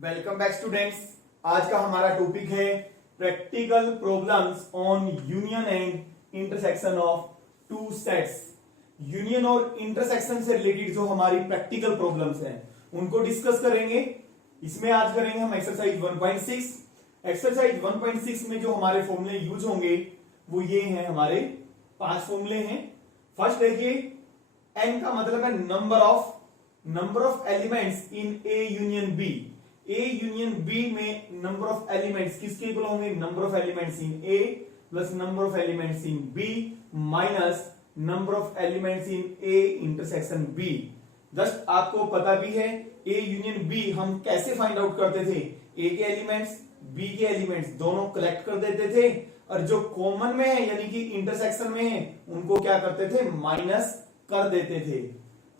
Welcome back students. आज का हमारा टॉपिक है practical problems on union and intersection of two sets. Union और इंटरसेक्शन से रिलेटेड जो हमारी प्रैक्टिकल प्रॉब्लम्स हैं उनको डिस्कस करेंगे। इसमें आज करेंगे हम एक्सरसाइज 1.6। एक्सरसाइज 1.6 में जो हमारे फॉर्मूले यूज होंगे वो ये हैं, हमारे 5 फॉर्मूले हैं। फर्स्ट देखिए, एन का मतलब है number of elements in A union B. A union B में नंबर ऑफ एलिमेंट्स किसके इक्वल होंगे? Number of elements in A plus number of elements in B minus number of elements in A intersection B. Just आपको पता भी है ए union B हम कैसे find out करते थे? ए के एलिमेंट्स बी के एलिमेंट्स दोनों कलेक्ट कर देते थे और जो कॉमन में है यानी कि इंटरसेक्शन में है उनको क्या करते थे? माइनस कर देते थे।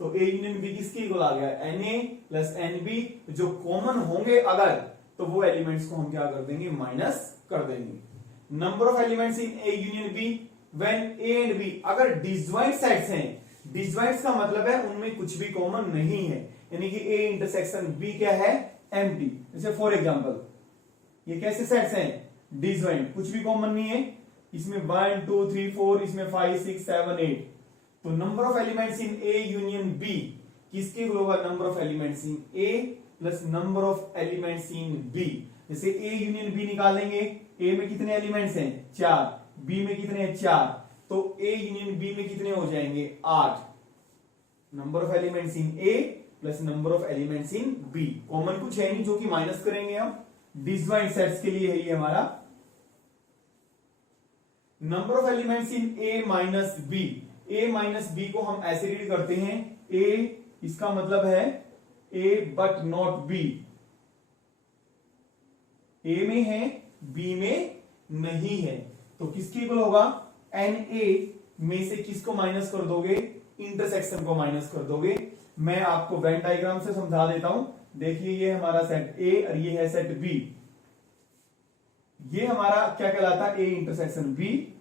तो ए यूनियन बी किसकी इक्वल आ गया? N A plus N B. जो कॉमन होंगे अगर तो वो एलिमेंट्स को हम क्या कर देंगे? माइनस कर देंगे। Number of elements in A union B when A and B अगर डिसजॉइंट सेट्स हैं, डिसजॉइंट्स का मतलब है उनमें कुछ भी कॉमन नहीं है, यानी कि ए इंटरसेक्शन बी क्या है? एम्प्टी। जैसे फॉर एग्जांपल ये कैसे सेट्स हैं? डिसजॉइंट, कुछ भी कॉमन नहीं है। इसमें 1 2 3 4, इसमें 5 6 7 8। तो number of elements in A union B किसके इक्वल होगा? Number of elements in A plus number of elements in B. जैसे ए यूनियन बी निकालेंगे, ए में कितने एलिमेंट्स हैं? 4, बी में कितने हैं? 4। तो ए यूनियन बी में कितने हो जाएंगे? 8। Number of elements in A plus number of elements in B. Common कुछ है नहीं जो कि माइनस करेंगे हम। डिसजॉइंट सेट्स के लिए है ये हमारा। Number of elements in A minus B. A minus B को हम ऐसे रीड करते हैं, ए इसका मतलब है ए बट नॉट बी। ए में है बी में नहीं है, तो किसकी इक्वल होगा? एन ए में से किसको माइनस कर दोगे? इंटरसेक्शन को माइनस कर दोगे। मैं आपको वेन डायग्राम से समझा देता हूं। देखिए ये हमारा सेट ए और ये है सेट बी। ये हमारा क्या कहलाता है? A intersection B.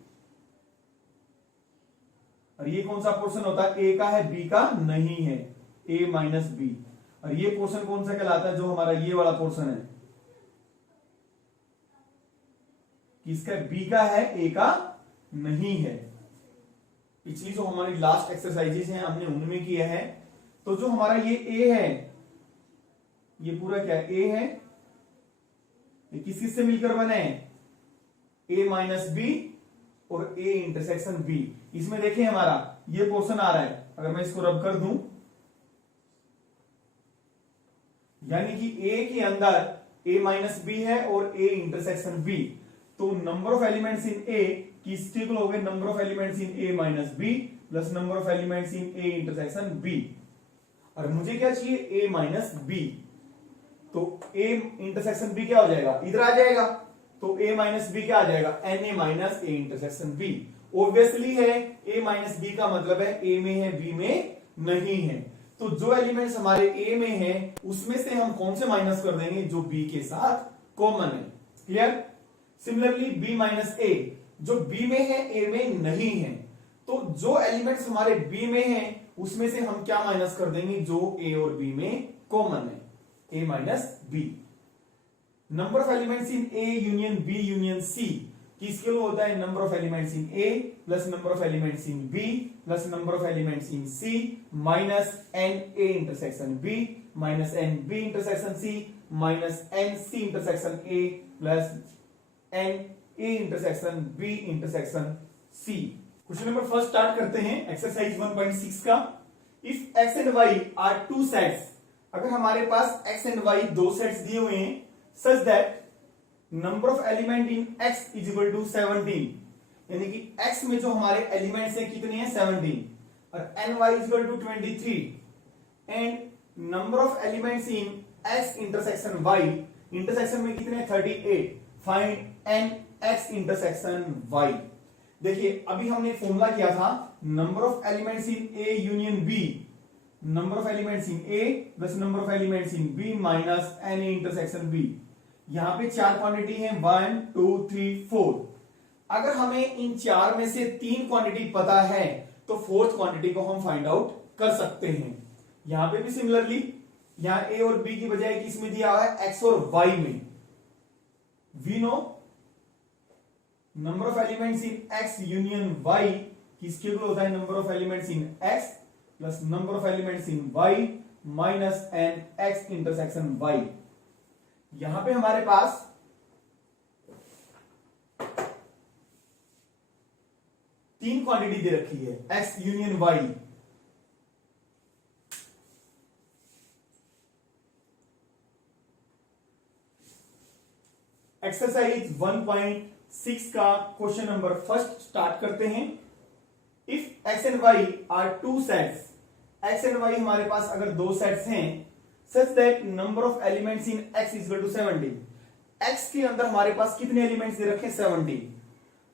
और ये कौन सा पोर्शन होता है? ए का है, बी का नहीं है, ए माइनस बी। और ये पोर्शन कौन सा कहलाता है? जो हमारा ये वाला पोर्शन है, किसका? बी का है, ए का नहीं है। पिछली जो हमारी लास्ट एक्सरसाइजेस हैं हमने उनमें किया है। तो जो हमारा ये ए है, ये पूरा क्या है? ए है। ये किस किस से मिलकर बने हैं? ए माइनस बी और ए इंटरसेक्शन बी। इसमें देखिए हमारा ये पोर्शन आ रहा है, अगर मैं इसको रब कर दूं, यानी कि ए के अंदर ए माइनस बी है और ए इंटरसेक्शन बी। तो number of elements in A किसके इक्वल हो गए? Number of elements in A minus B plus number of elements in A intersection B. और मुझे क्या चाहिए? A minus B. तो ए इंटरसेक्शन बी क्या हो जाएगा? इधर आ जाएगा। तो a माइनस बी क्या आ जाएगा? N A minus A intersection B. Obviously है a माइनस बी का मतलब है a में है, b में नहीं है। तो जो एलिमेंट्स हमारे a में है उसमें से हम कौन से माइनस कर देंगे? जो b के साथ कॉमन है। Clear? Similarly b minus a, जो b में है a में नहीं है। तो जो एलिमेंट्स हमारे b में है उसमें से हम क्या माइनस कर देंगे? जो a और b में कॉमन है, a minus b। Number of elements in A union B union C किसके लिए होता है? Number of elements in A plus number of elements in B plus number of elements in C minus N A intersection B minus N B intersection C minus N C intersection A plus N A intersection B intersection C. Question number first start करते हैं exercise 1.6 का। If X and Y are two sets, अगर हमारे पास x and Y दो sets दिए हुए हैं such that number of element in x is equal to 17, यानी कि x में जो हमारे एलिमेंट्स हैं कितने हैं? 17 और ny is equal to 23 and number of elements in x intersection y, intersection में कितने? 38। find n x intersection y। देखिए अभी हमने फॉर्मूला किया था number of elements in A union B, number of elements in A plus number of elements in B minus N A intersection B. यहां पे 4 quantity है, 1 2 3 4। अगर हमें इन 4 में से 3 क्वांटिटी पता है तो 4th क्वांटिटी को हम फाइंड आउट कर सकते हैं। यहां पे भी सिमिलरली यहां ए और बी की बजाय किसमें दिया हुआ है, एक्स और वाई में। We know number of elements in X union Y किसके इक्वल होता है, number of elements in X plus number of elements in Y minus N X intersection Y. यहां पे हमारे पास तीन क्वांटिटी दे रखी है, एक्स यूनियन वाई। एक्सरसाइज 1.6 का क्वेश्चन नंबर फर्स्ट स्टार्ट करते हैं। If X and Y are two sets, X and Y हमारे पास अगर दो सेट्स हैं, such that number of elements in X is equal to 70। X के अंदर हमारे पास कितने एलिमेंट्स दे रखे हैं, 70,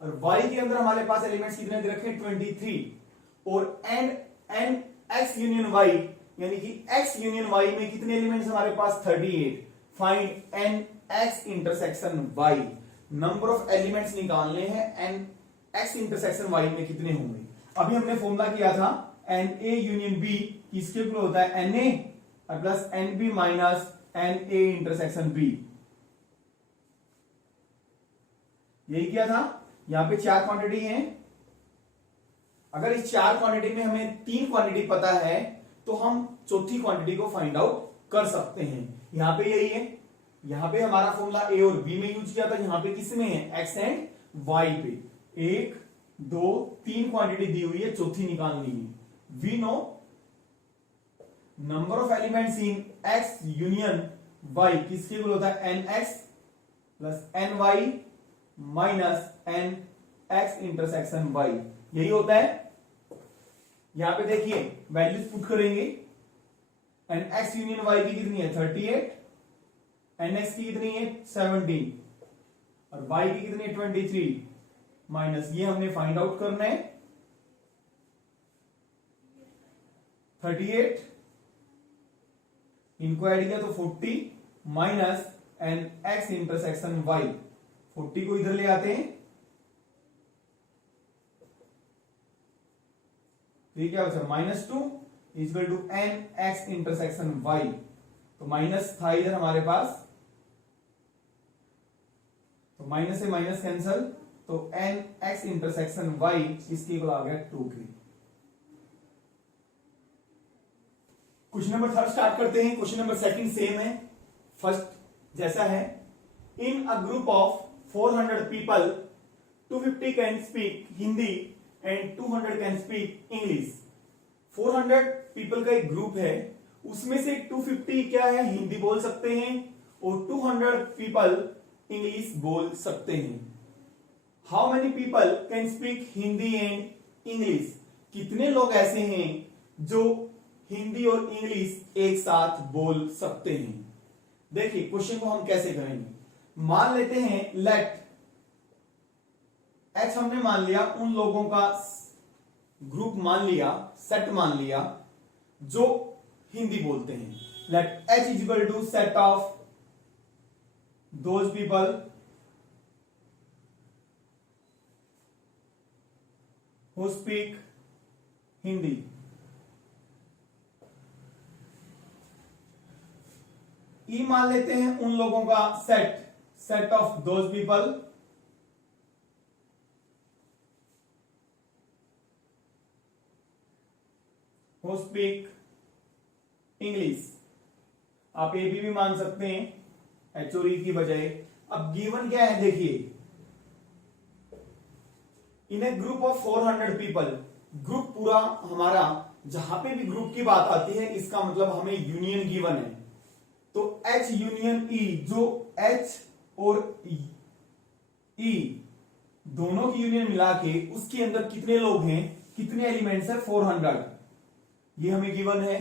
और y के अंदर हमारे पास एलिमेंट्स कितने दे रखे हैं, 23। और एन x यूनियन y यानी कि x यूनियन y में कितने एलिमेंट्स हमारे पास, 38। Find N x intersection y। Number of elements निकालने हैं, एन x इंटरसेक्शन y में कितने होंगे। अभी हमने फॉर्मूला किया था एन ए यूनियन बी, किसके इक्वल होता है, N A plus N B minus N A intersection B. यही किया था। यहां पे चार क्वांटिटी हैं। अगर इस चार क्वांटिटी में हमें तीन क्वांटिटी पता है तो हम चौथी क्वांटिटी को फाइंड आउट कर सकते हैं। यहां पे यही है, यहां पे हमारा फॉर्मूला ए और बी में यूज किया था, यहां पे किस में है, एक्स एंड वाई पे। एक दो तीन क्वांटिटी दी हुई है, चौथी निकालनी है। We know number of elements in X union Y किसके इक्वल होता है, N X plus N Y minus N X intersection Y. यही होता है। यहां पे देखिए वैल्यूज पुट करेंगे, एन एक्स यूनियन वाई की कितनी है, 38, एन एक्स की कितनी है, 17, और वाई की कितनी है, 23, माइनस ये हमने फाइंड आउट करना है, 38 इनको ऐड किया तो 40 minus N X intersection Y. 40 को इधर ले आते हैं, तो ये क्या हो जाएगा, -2 equal to N X intersection Y. तो माइनस था इधर हमारे पास, तो माइनस से माइनस कैंसल, तो एन एक्स इंटरसेक्शन वाई इसके इक्वल आ गया 2 के। क्वेश्चन नंबर थर्ड स्टार्ट करते हैं। क्वेश्चन नंबर सेकंड सेम है, फर्स्ट जैसा है। In a group of 400 people, 250 can speak Hindi and 200 can speak English. 400 people का एक ग्रुप है, उसमें से 250 क्या है, हिंदी बोल सकते हैं, और 200 people इंग्लिश बोल सकते हैं। How many people can speak Hindi and English, कितने लोग ऐसे हैं जो हिंदी और इंग्लिश एक साथ बोल सकते हैं। देखिए क्वेश्चन को हम कैसे करेंगे। मान लेते हैं लेट एच, हमने मान लिया उन लोगों का ग्रुप मान लिया, सेट मान लिया जो हिंदी बोलते हैं। Let H is equal to set of those people who speak Hindi. E मान लेते हैं उन लोगों का set, set of those people who speak English. आप ए भी मान सकते हैं एच और ई की बजाय। अब गिवन क्या है, देखिए इन ए ग्रुप ऑफ 400 पीपल, ग्रुप पूरा हमारा, जहां पे भी ग्रुप की बात आती है इसका मतलब हमें यूनियन गिवन है। तो H यूनियन E, जो H और E दोनों की यूनियन मिला के उसके अंदर कितने लोग हैं, कितने एलिमेंट्स है, 400, ये हमें गिवन है।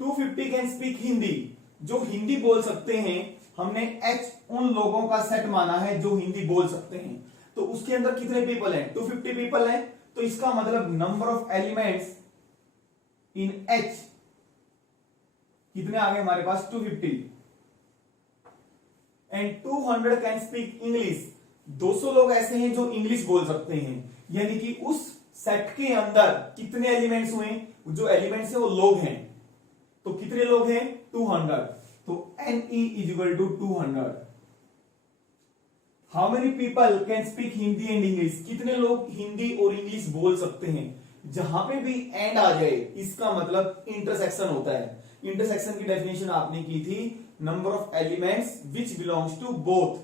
250 कैन स्पीक हिंदी, जो हिंदी बोल सकते हैं, हमने H उन लोगों का सेट माना है जो हिंदी बोल सकते हैं। तो उसके अंदर कितने पीपल हैं, 250 पीपल हैं। तो इसका मतलब number of elements in H कितने आ गए हमारे पास, 250। एंड 200 कैन स्पीक इंग्लिश, 200 लोग ऐसे हैं जो इंग्लिश बोल सकते हैं। यानी कि उस सेट के अंदर कितने एलिमेंट्स हुए, जो एलिमेंट्स है वो लोग हैं। तो कितने लोग हैं 200, तो NE is equal to 200। How many people can speak Hindi and English, कितने लोग हिंदी और इंग्लिश बोल सकते हैं। जहां पे भी एंड आ जाए इसका मतलब इंटरसेक्शन होता है। इंटरसेक्शन की डेफिनेशन आपने की थी, number of elements which belongs to both,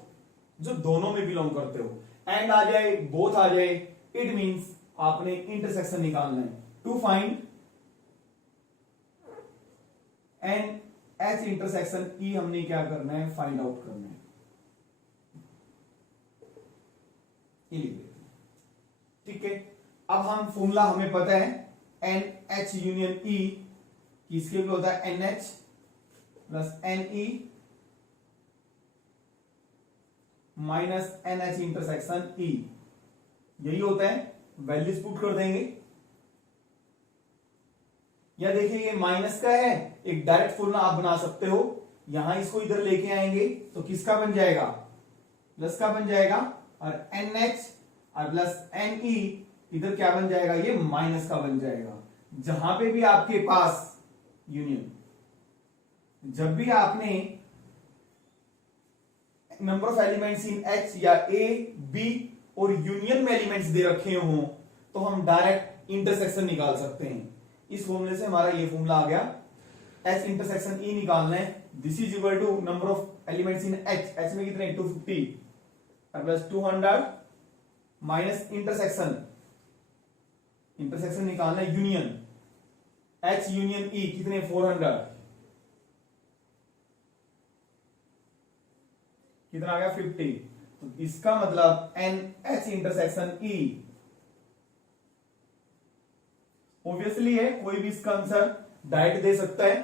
जो दोनों में बिलोंग करते हो। एंड आ जाए, बोथ आ जाए, इट मींस आपने इंटरसेक्शन निकालना है। To find N H intersection E हमने क्या करना है, फाइंड आउट करना है। ये लिख देते हैं, ठीक है। अब हम फॉर्मूला हमें पता है, एन एच यूनियन ई, किसके लिए होता है N H plus N E minus N H intersection E, यही होता है। वैल्यूज पुट कर देंगे, या देखिए ये माइनस का है, एक डायरेक्ट फॉर्मूला आप बना सकते हो। यहां इसको इधर लेके आएंगे तो किसका बन जाएगा, प्लस का बन जाएगा, और एन एच और प्लस एन ई इधर क्या बन जाएगा, ये माइनस का बन जाएगा। जहां पे भी आपके पास यूनियन, जब भी आपने number of elements in H या ए बी और यूनियन में एलिमेंट्स दे रखे हो, तो हम डायरेक्ट इंटरसेक्शन निकाल सकते हैं। इस फॉर्मूले से हमारा ये फॉर्मूला आ गया, एच इंटरसेक्शन ई निकालना है। This is equal to number of elements in H, H में कितने 250 प्लस 200 माइनस इंटरसेक्शन, इंटरसेक्शन निकालना है यूनियन, एच यूनियन ई कितने 400, कितना आ गया 50। तो इसका मतलब N H intersection E obviously है, कोई भी इसका आंसर डायरेक्ट दे सकता है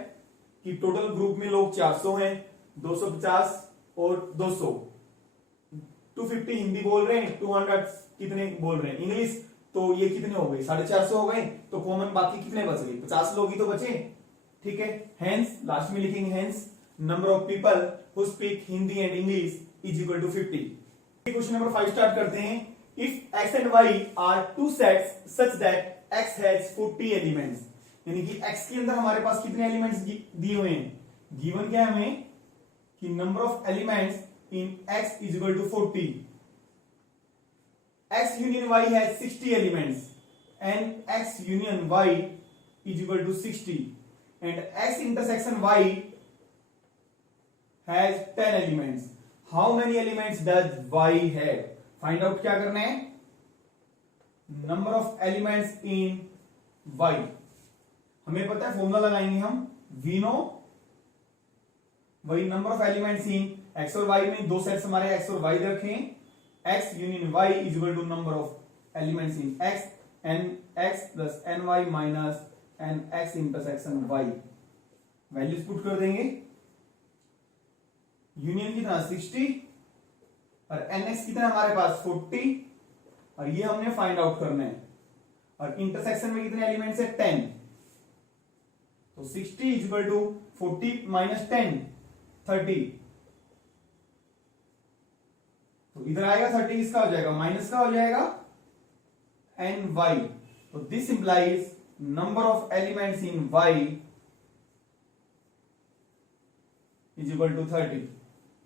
कि टोटल ग्रुप में लोग 400 हैं, 250 और 200, 250 हिंदी बोल रहे हैं, 200 कितने बोल रहे हैं इंग्लिश, तो ये कितने हो गए 450 हो गए, तो कॉमन बाकी कितने बच गए 50 लोग ही तो बचे, ठीक है। हेंस लास्ट में लिखेंगे hence number of people who speak Hindi and English is equal to 50। Question number 5 start करते हैं। If x and y are two sets such that x has 40 elements, यानी कि x के अंदर हमारे पास कितने एलिमेंट्स दिए हुए हैं, गिवन क्या है हमें कि number of elements in x is equal to 40, x union y has 60 elements and x union y is equal to 60 and x intersection y has 10 elements. How many elements does y have? Find out क्या करना है, number of elements in y। हमें पता है formula लगाएंगे हम, we know वही number of elements in x और y में दो सेट्स हमारे x और y रखे हैं, x union y is equal to number of elements in x and x plus ny minus n x intersection y। Values put कर देंगे, union कितना 60 और nx कितना हमारे पास 40, और ये हमने फाइंड आउट करना है। और इंटरसेक्शन में कितने एलिमेंट्स है 10, तो 60 इज इक्वल टू 40 माइनस 10 30, तो इधर आएगा 30, इसका हो जाएगा माइनस का हो जाएगा एन वाई, तो this implies number of elements in y is equal to 30।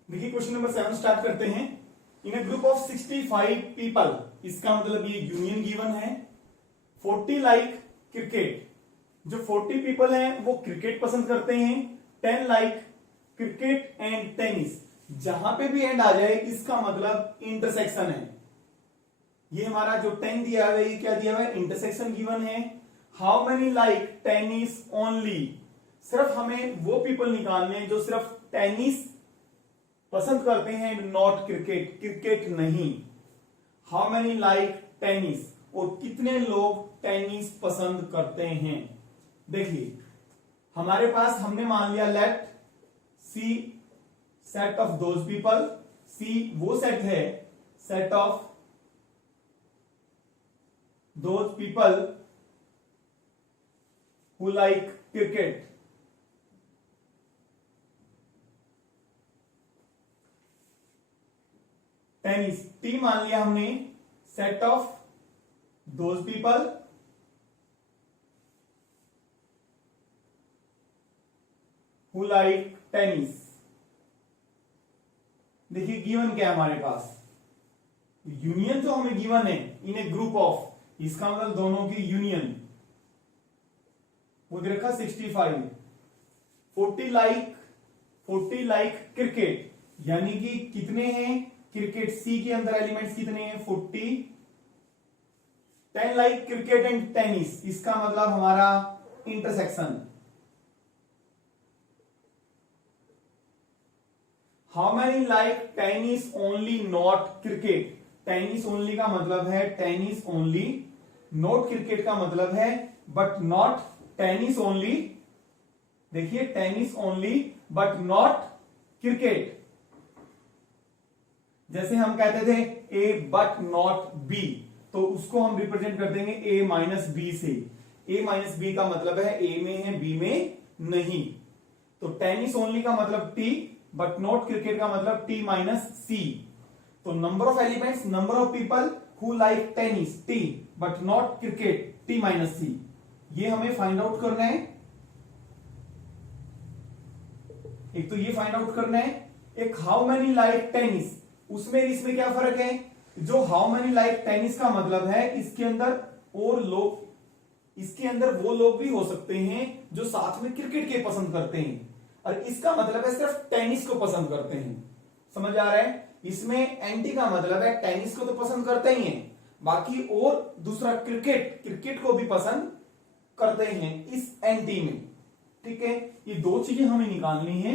देखिए क्वेश्चन नंबर 7 स्टार्ट करते हैं। In a group of 65 people, इसका मतलब ये यूनियन गिवन है, 40 लाइक क्रिकेट, जो 40 पीपल हैं वो क्रिकेट पसंद करते हैं, 10 लाइक क्रिकेट एंड टेनिस, जहां पे भी एंड आ जाए इसका मतलब इंटरसेक्शन है। ये हमारा जो 10 दिया हुआ है, ये क्या दिया हुआ है, इंटरसेक्शन गिवन है। How many like tennis only, सिर्फ हमें वो पीपल निकालने हैं जो सिर्फ टेनिस पसंद करते हैं, नॉट क्रिकेट, क्रिकेट नहीं। हाउ मेनी लाइक टेनिस, और कितने लोग टेनिस पसंद करते हैं। देखिए हमारे पास हमने मान लिया let C set of those people, C वो सेट है, set of those people who like cricket, tennis T मान लिया हमने, set of those people who like tennis. देखिए गिवन क्या है हमारे पास, यूनियन जो हमें गिवन है इन ए ग्रुप ऑफ, इसका मतलब दोनों की यूनियन। वो दे रखा 65। 40 लाइक क्रिकेट, यानी कि कितने हैं क्रिकेट, सी के अंदर एलिमेंट्स कितने हैं 40। 10 लाइक क्रिकेट एंड टेनिस, इसका मतलब हमारा intersection. How many like tennis only not cricket, tennis only का मतलब है टेनिस ओनली, नॉट क्रिकेट का मतलब है बट नॉट टेनिस ओनली। देखिए tennis only but not cricket. जैसे हम कहते थे ए बट नॉट बी, तो उसको हम रिप्रेजेंट कर देंगे ए माइनस बी से। ए माइनस बी का मतलब है ए में है बी में नहीं। तो टेनिस ओनली का मतलब टी, बट नॉट क्रिकेट का मतलब टी माइनस सी। तो number of elements, number of people who like tennis T, but not cricket T minus C, ये हमें फाइंड आउट करना है। एक तो ये फाइंड आउट करना है, एक हाउ मैनी लाइक टेनिस, उसमें इसमें क्या फर्क है, जो हाउ मैनी लाइक टेनिस का मतलब है इसके अंदर और लोग, इसके अंदर वो लोग भी हो सकते हैं जो साथ में क्रिकेट के पसंद करते हैं, और इसका मतलब है सिर्फ टेनिस को पसंद करते हैं। समझ आ रहा है, इसमें एंटी का मतलब है टेनिस को तो पसंद करते ही हैं, बाकी और दूसरा क्रिकेट को भी पसंद करते हैं इस एंटी में। ठीक है, ये दो चीजें हमें निकालनी है।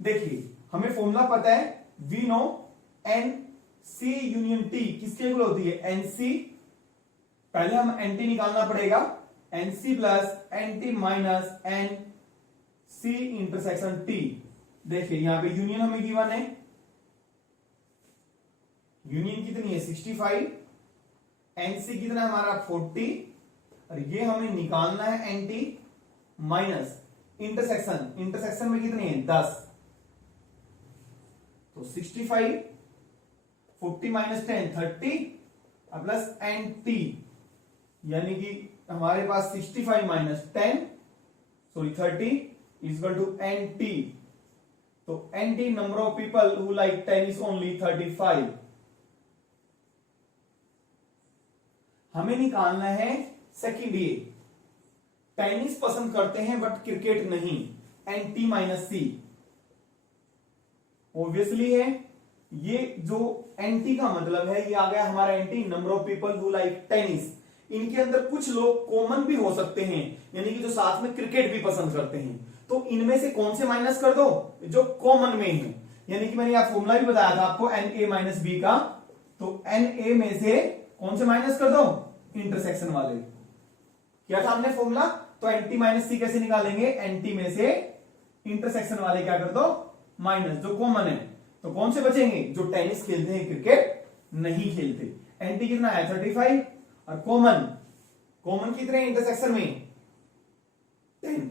देखिए हमें फॉर्मूला पता है, we know N C union T किसके इक्वल होती है, एनसी। पहले हम एंटी निकालना पड़ेगा, N C plus N T minus N C intersection T. देखिए यहां पे यूनियन हमें गिवन है, यूनियन कितनी है 65, एनसी कितना है हमारा 40, और ये हमें निकालना है एंटी माइनस इंटरसेक्शन, इंटरसेक्शन में कितनी है 10। तो 65, 40 माइनस 10 30, प्लस एन टी, यानी कि हमारे पास 65 minus 10 sorry 30 equal to N T. तो N T number of people who like tennis only 35। हमें निकालना है सेकंड ये, टेनिस पसंद करते हैं बट क्रिकेट नहीं, एन टी माइनस सी। ऑब्वियसली है, ये जो एंटी का मतलब है ये आ गया हमारा anti number of people who like tennis. इनके अंदर कुछ लोग कॉमन भी हो सकते हैं, यानी कि जो साथ में क्रिकेट भी पसंद करते हैं, तो इनमें से कौन से माइनस कर दो, जो कॉमन में है। यानी कि मैंने यहां फॉर्मूला भी बताया था आपको एन ए माइनस बी का, तो एन ए में से कौन से माइनस कर दो, इंटरसेक्शन वाले। क्या था हमने फॉर्मूला, तो एंटी माइनस सी कैसे निकालेंगे, एंटी में से इंटरसेक्शन वाले क्या कर दो माइनस, जो कॉमन है। तो कौन से बचेंगे, जो टेनिस खेलते हैं क्रिकेट नहीं खेलते। एंटी कितना है 35, और कॉमन कितने इंटरसेक्शन में 10,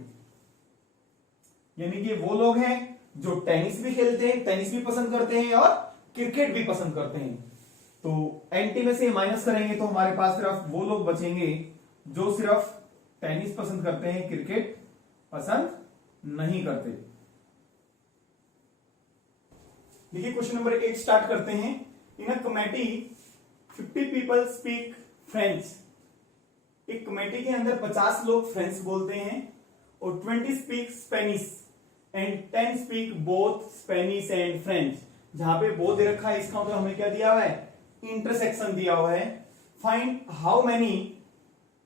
यानी कि वो लोग हैं जो टेनिस भी खेलते हैं, टेनिस भी पसंद करते हैं और क्रिकेट भी पसंद करते हैं। तो एंटी में से माइनस करेंगे तो हमारे पास सिर्फ वो लोग बचेंगे जो सिर्फ टेनिस पसंद करते हैं, क्रिकेट पसंद नहीं करते। देखिए क्वेश्चन नंबर 8 स्टार्ट करते हैं। In a committee 50 people speak French. एक कमेटी के अंदर 50 लोग फ्रेंच बोलते हैं और 20 speak Spanish and 10 speak both Spanish and French. जहां पे बोथ दे रखा है, इसका मतलब हमें क्या दिया हुआ है, इंटरसेक्शन दिया हुआ है। Find how many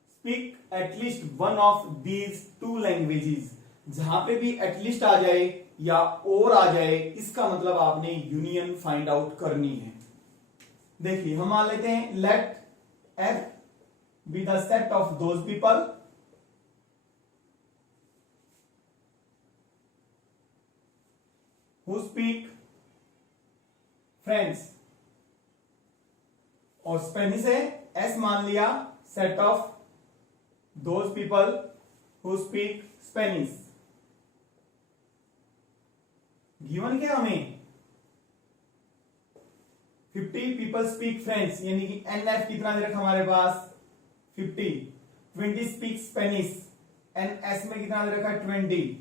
speak at least one of these two languages. जहां पे भी एटलीस्ट आ जाए या और आ जाए, इसका मतलब आपने यूनियन फाइंड आउट करनी है। देखिए हम मान लेते हैं let F be the set of those people who speak French, और स्पेनिश है एस मान लिया, set of those people who speak Spanish. Given क्या हमें 50 पीपल स्पीक फ्रेंच, यानी कि एन एफ कितना दे रखा हमारे पास 50। 20 स्पीक स्पेनिश, एन एस में कितना दे रखा है 20,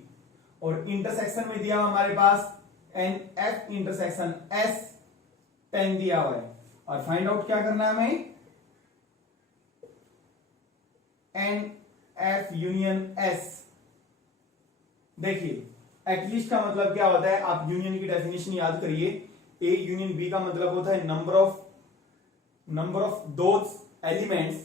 और इंटरसेक्शन में दिया हुआ हमारे पास एन एफ इंटरसेक्शन एस 10 दिया हुआ है। और फाइंड आउट क्या करना है हमें, एन एफ यूनियन एस। देखिए एटलीस्ट का मतलब क्या होता है, आप यूनियन की डेफिनेशन याद करिए। ए यूनियन बी का मतलब होता है number of those elements.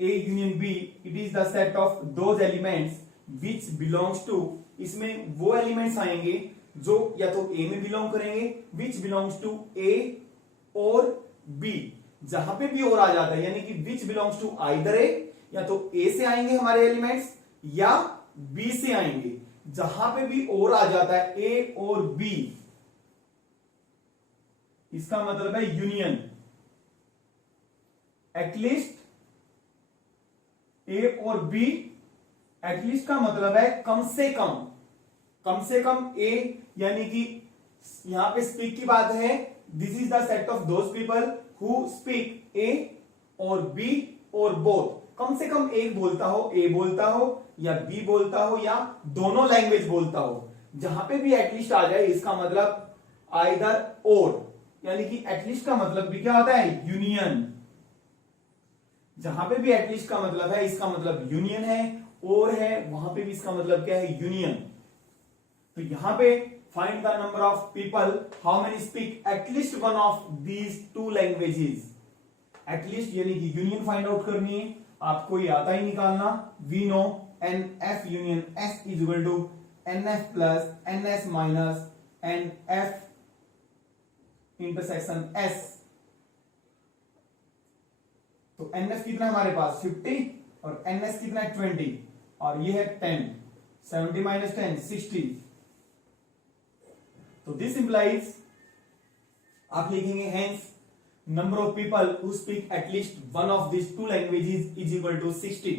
A union B it is the set of those elements which belongs to, इसमें वो एलिमेंट्स आएंगे जो या तो ए में बिलोंग करेंगे, विच बिलोंग्स टू ए और बी। जहां पे भी और आ जाता है यानी कि विच बिलोंग्स टू आइदर ए, या तो ए से आएंगे हमारे एलिमेंट्स या बी से आएंगे। जहां पे भी और आ जाता है ए और बी, इसका मतलब है यूनियन। एटलीस्ट ए और बी, एटलीस्ट का मतलब है कम से कम ए, यानी कि यहां पे स्पीक की बात है, this is the set of those people who speak ए और बी और बोथ। कम से कम एक बोलता हो, ए बोलता हो या बी बोलता हो या दोनों लैंग्वेज बोलता हो। जहां पे भी एटलीस्ट आ जाए इसका मतलब आइदर और, यानी कि एटलीस्ट का मतलब भी क्या होता है, यूनियन। जहां पे भी एटलीस्ट का मतलब है इसका मतलब यूनियन है, और है वहां पे भी इसका मतलब क्या है, यूनियन। तो यहां पे find the number of people how many speak at least one of these two languages. At least यानी कि यूनियन फाइंड आउट करनी है, आपको ये आता ही निकालना। We know N F union S is equal to N F plus N S minus N F intersection S. तो एन एफ कितना है हमारे पास 50 और एन एस कितना है 20 और ये है 10, 70 माइनस 10 60। तो दिस इंप्लाइज, आप लिखेंगे hence number of people who speak at least one of these two languages is equal to 60।